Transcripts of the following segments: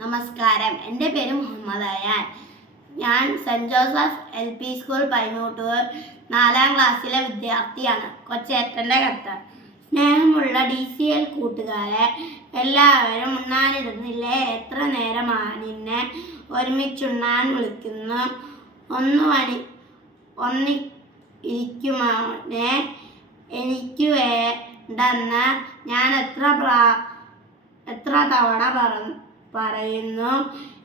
നമസ്കാരം. എന്റെ പേര് മുഹമ്മദ് അയാൻ. ഞാൻ Saint Joseph L P school Painuttur നാലാം ക്ലാസ്സിലെ വിദ്യാർത്ഥിയാണ്. കൊച്ചേട്ടന്റെ കത്ത്. സ്നേഹമുള്ള ഡി സി എൽ കൂട്ടുകാരെ എല്ലാവരും ഉണ്ണാനിരുന്നില്ലേ എത്ര നേരമാണ് നിന്നെ ഒരുമിച്ചുണ്ണാൻ വിളിക്കുന്നു? ഒന്ന് മണി ഒന്നി ഇരിക്കുമോനെ എനിക്ക് വേണ്ടെന്ന് ഞാൻ എത്ര പ്രാ എത്ര തവണ പറ പറയുന്നു.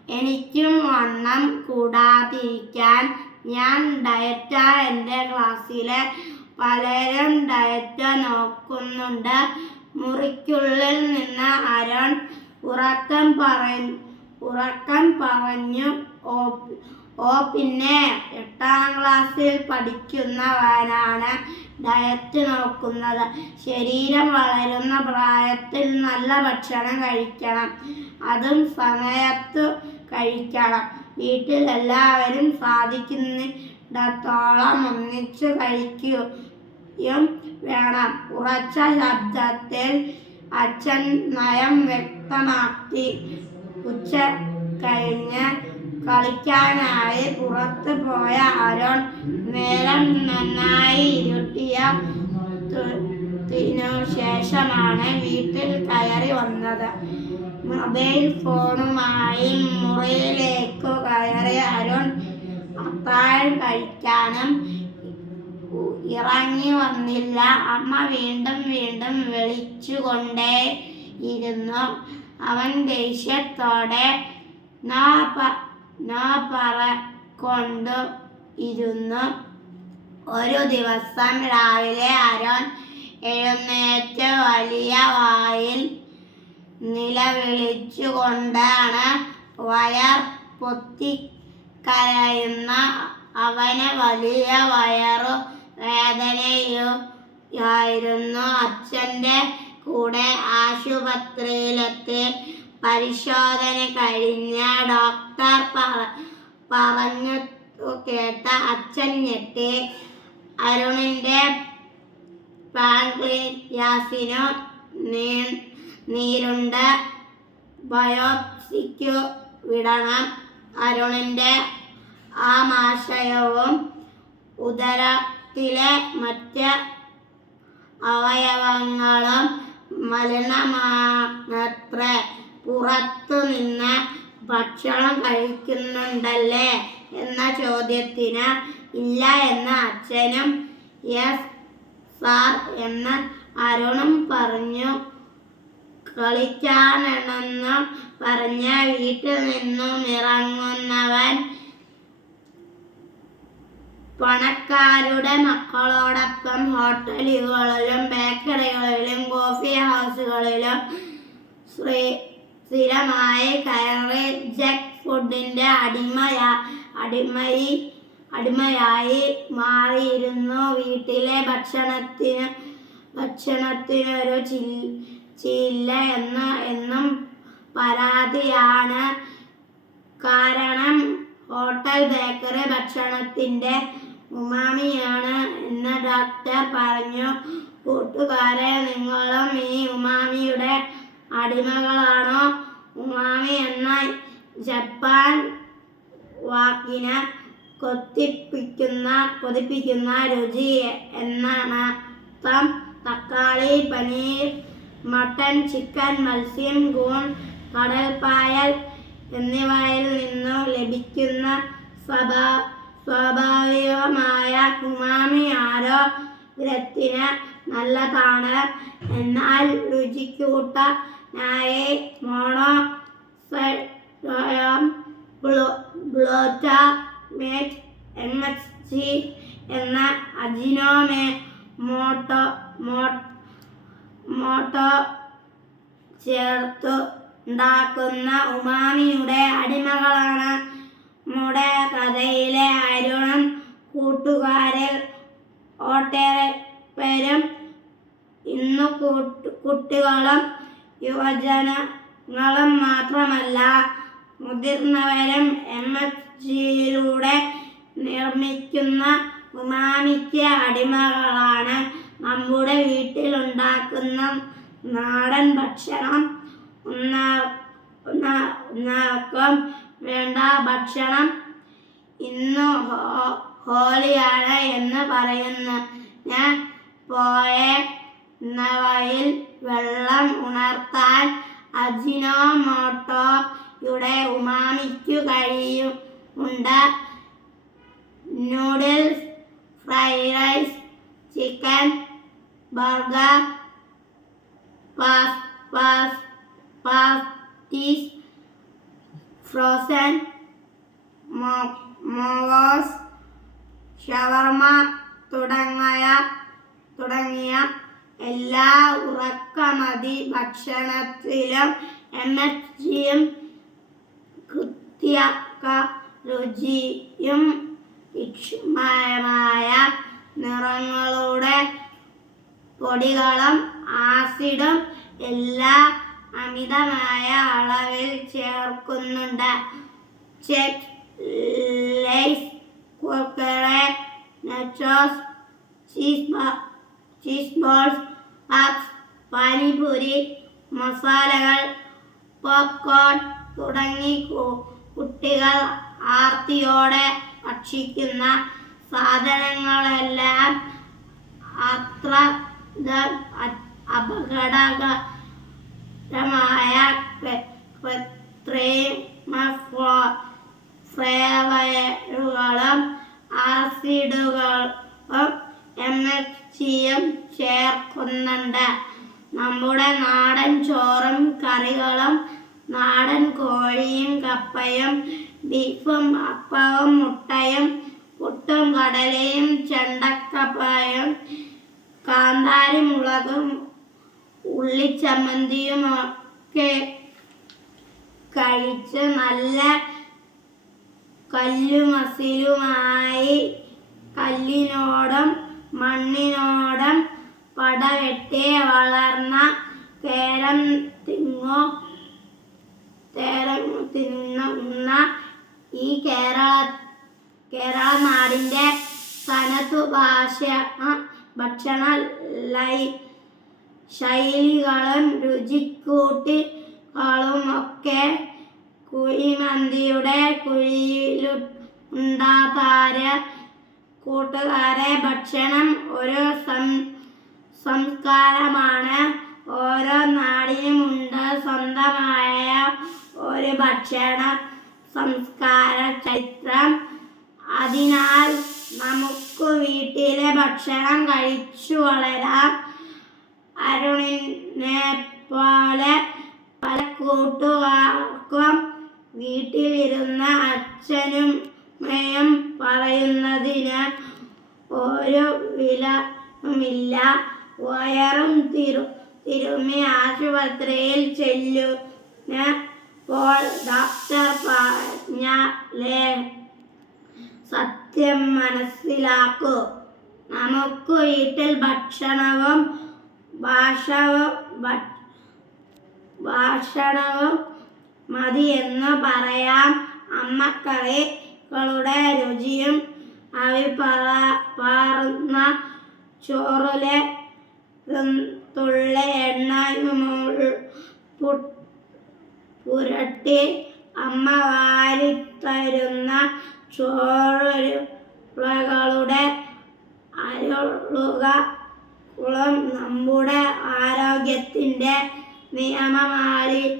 എനിക്കും വണ്ണം കൂടാതിരിക്കാൻ ഞാൻ ഡയറ്റ എന്റെ ക്ലാസ്സിലെ പലരും ഡയറ്റ നോക്കുന്നുണ്ട്. മുറിക്കുള്ളിൽ നിന്ന് അരുൺ ഉറക്കം പറ ഉറക്കം പറഞ്ഞു. ഓ ഓ പിന്നെ എട്ടാം ക്ലാസ്സിൽ പഠിക്കുന്നവനാണ് ഡയറ്റ് നോക്കുന്നത്. ശരീരം വളരുന്ന പ്രായത്തിൽ നല്ല ഭക്ഷണം കഴിക്കണം. അതും സമയത്ത് കഴിക്കണം. വീട്ടിൽ എല്ലാവരും സാധിക്കുന്നിടത്തോളം ഒന്നിച്ച് കഴിക്കുകയും വേണം. ഉറച്ച ശബ്ദത്തിൽ അച്ഛൻ നയം വ്യക്തമാക്കി. ഉച്ച കഴിഞ്ഞ് കളിക്കാനായി പുറത്തു പോയ അരുൺ നേരം നന്നായി ഇരുട്ടിയ ശേഷമാണ് വീട്ടിൽ കയറി വന്നത്. മൊബൈൽ ഫോണുമായി മുറിയിലേക്ക് കയറി അരുൺ അത്താഴം കഴിക്കാനും ഇറങ്ങി വന്നില്ല. അമ്മ വീണ്ടും വീണ്ടും വിളിച്ചുകൊണ്ടേ ഇരുന്നു. അവൻ ദേഷ്യത്തോടെ നാ നാ പറ കൊണ്ട് ഇരുന്നു. ഒരു ദിവസം രാവിലെ അരോൺ എഴുന്നേറ്റ് വലിയ വായിൽ നിലവിളിച്ചുകൊണ്ടാണ് വയർ പൊത്തി കരയുന്ന അവന് വലിയ വയറു വേദനയായിരുന്നു അച്ഛന്റെ കൂടെ ആശുപത്രിയിലെത്തി പരിശോധന കഴിഞ്ഞ ഡോക്ടർ പറഞ്ഞു കേട്ട അച്ഛൻ ഞെട്ടി. അരുണിന്റെ പാൻക്ലിയാസിനു നീ നീരുണ്ട്. ബയോപ്സിക്കു വിടണം. അരുണിന്റെ ആമാശയവും ഉദരത്തിലെ മറ്റ് അവയവങ്ങളും മലിനമാണത്രേ. പുറത്തു നിന്ന് ഭക്ഷണം കഴിക്കുന്നുണ്ടല്ലേ എന്ന ചോദ്യത്തിന് ഇല്ല എന്ന അച്ഛനും യെസ് സാർ എന്ന അരുണും പറഞ്ഞു. കളിക്കാനെന്ന് പറഞ്ഞ വീട്ടിൽ നിന്നും ഇറങ്ങുന്നവൻ പണക്കാരുടെ മക്കളോടൊപ്പം ഹോട്ടലുകളിലും ബേക്കറികളിലും കോഫി ഹൗസുകളിലും ശ്രീ സ്ഥിരമായി കയറി ജങ്ക് ഫുഡിന്റെ അടിമയാ അടിമയി അടിമയായി മാറിയിരുന്നു. വീട്ടിലെ ഭക്ഷണത്തിന് ഭക്ഷണത്തിനൊരു ചിൽ ചില്ല എന്ന് എന്നും പരാതിയാണ്. കാരണം ഹോട്ടൽ ബേക്കറി ഭക്ഷണത്തിന്റെ ഉമാമിയാണ് എന്ന് ഡോക്ടർ പറഞ്ഞു. കൂട്ടുകാരെ നിങ്ങളും ഈ ഉമാമിയുടെ അടിമകളാണോ? ഉമാമി എന്ന ജപ്പാൻ വാക്കിന് കൊത്തിപ്പിക്കുന്ന കൊതിപ്പിക്കുന്ന രുചി എന്നാണ് അർത്ഥം. തക്കാളി പനീർ മട്ടൻ ചിക്കൻ മത്സ്യം കൂൺ കടൽപ്പായൽ എന്നിവയിൽ നിന്നു ലഭിക്കുന്ന സ്വഭാ സ്വാഭാവികമായ ഉമാമി ആരോഗ്യത്തിന് നല്ലതാണ്. എന്നാൽ രുചിക്കൂട്ടനായി mono glutamate M H C എന്ന അജിനോമേ മോട്ടോ മോട്ടോ ചേർത്തു ഉണ്ടാക്കുന്ന ഉമാമിയുടെ അടിമകളാണ്. നമ്മുടെ കഥയിലെ അരുണൻ കൂട്ടുകാരിൽ ഒട്ടേറെ പേരും ഇന്ന് കൂട്ട് കുട്ടികളും യുവജനങ്ങളും മാത്രമല്ല മുതിർന്നവരും എം എച്ച് ജിയിലൂടെ നിർമ്മിക്കുന്ന ഉമാമിക്ക് അടിമകളാണ്. നമ്മുടെ വീട്ടിലുണ്ടാക്കുന്ന നാടൻ ഭക്ഷണം ഉണ്ണാക്കും. വേണ്ട ഭക്ഷണം ഇന്ന് ഹോളിയാണ് എന്ന് പറയുന്നു. ഞാൻ പോയ നവയിൽ വെള്ളം ഉണർത്താൻ അജിനോമോട്ടോയുടെ ഉമാമിക്കു കഴിയുമുണ്ട് noodles fried rice chicken burger pass പാസ് പാസ്റ്റീസ് ഫ്രോസൻ മോവോസ് ഷവർമ തുടങ്ങിയ തുടങ്ങിയ എല്ലാ ഉറക്കമതി ഭക്ഷണത്തിലും എം എസ് ജിയും കൃത്യക രുചിയും വിക്ഷമമായ നിറങ്ങളുടെ പൊടികളും ആസിഡും എല്ലാ അമിതമായ അളവിൽ ചേർക്കുന്നുണ്ട്. ചെക്ക് lies കുക്കറെ nachos cheese cheese balls puffs panipuri മസാലകൾ പോപ്കോൺ തുടങ്ങി കുട്ടികൾ ആർത്തിയോടെ ഭക്ഷിക്കുന്ന സാധനങ്ങളെല്ലാം അത്ര അപകടകരമായ കൃത്രിമ ഫ്ലോ- ഫ്ലേവറുകളും ആസിഡുകളും എം ജിയും ചേർക്കുന്നുണ്ട്. നമ്മുടെ നാടൻ ചോറും കറികളും നാടൻ കോഴിയും കപ്പയും ബീഫും അപ്പവും മുട്ടയും പുട്ടും കടലയും ചെണ്ടക്കപ്പയും കാന്താരി മുളകും ഉള്ളിച്ചമ്മന്തിയും ഒക്കെ കഴിച്ച് നല്ല കല്ലുമസിലുമായി കല്ലിനോടും മണ്ണിനോടും പടവെട്ടി വളർന്ന കേരം തിങ്ങോ തേരം തിന്നുന്ന ഈ കേരള കേരള നാടിന്റെ തനതു ഭാഷ ഭക്ഷണ ലൈ ശൈലികളും രുചിക്കൂട്ടികളും ഒക്കെ കുഴിമന്തിയുടെ കുഴിയിലുണ്ടാതാര കൂട്ടുകാരെ ഭക്ഷണം ഒരു സം സംസ്കാരമാണ്. ഓരോ നാടിനുമുണ്ട് സ്വന്തമായ ഒരു ഭക്ഷണ സംസ്കാര ചരിത്രം. അതിനാൽ നമുക്ക് വീട്ടിലെ ഭക്ഷണം കഴിച്ചു വളരാം. അരുണിനെ പോലെ പല കൂട്ടുകാർക്കും വീട്ടിലിരുന്ന അച്ഛനും അമ്മയും പറയുന്നതിന് ഒരു വിലമില്ല വയറും തിരു തിരുമ്മി ആശുപത്രിയിൽ ചെല്ലുമ്പോൾ ഡോക്ടർ പറഞ്ഞാലേ സത്യം മനസ്സിലാക്കൂ. നമുക്ക് വീട്ടിൽ ഭക്ഷണവും ഭാഷവും ഭക്ഷണവും മതി എന്ന് പറയാം. അമ്മക്കറികളുടെ രുചിയും അവി പാറുന്ന ചോറിലെ തുള്ള എണ്ണയും പുരട്ടി അമ്മ വാരിത്തരുന്ന ചോറുകളുടെ അരുളുകളും നമ്മുടെ ആരോഗ്യത്തിന്റെ നിയമമാരിയാകട്ടെ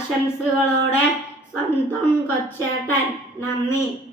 ആശംസകളോടെ സ്വന്തം കൊച്ചേട്ടൻ. നന്ദി.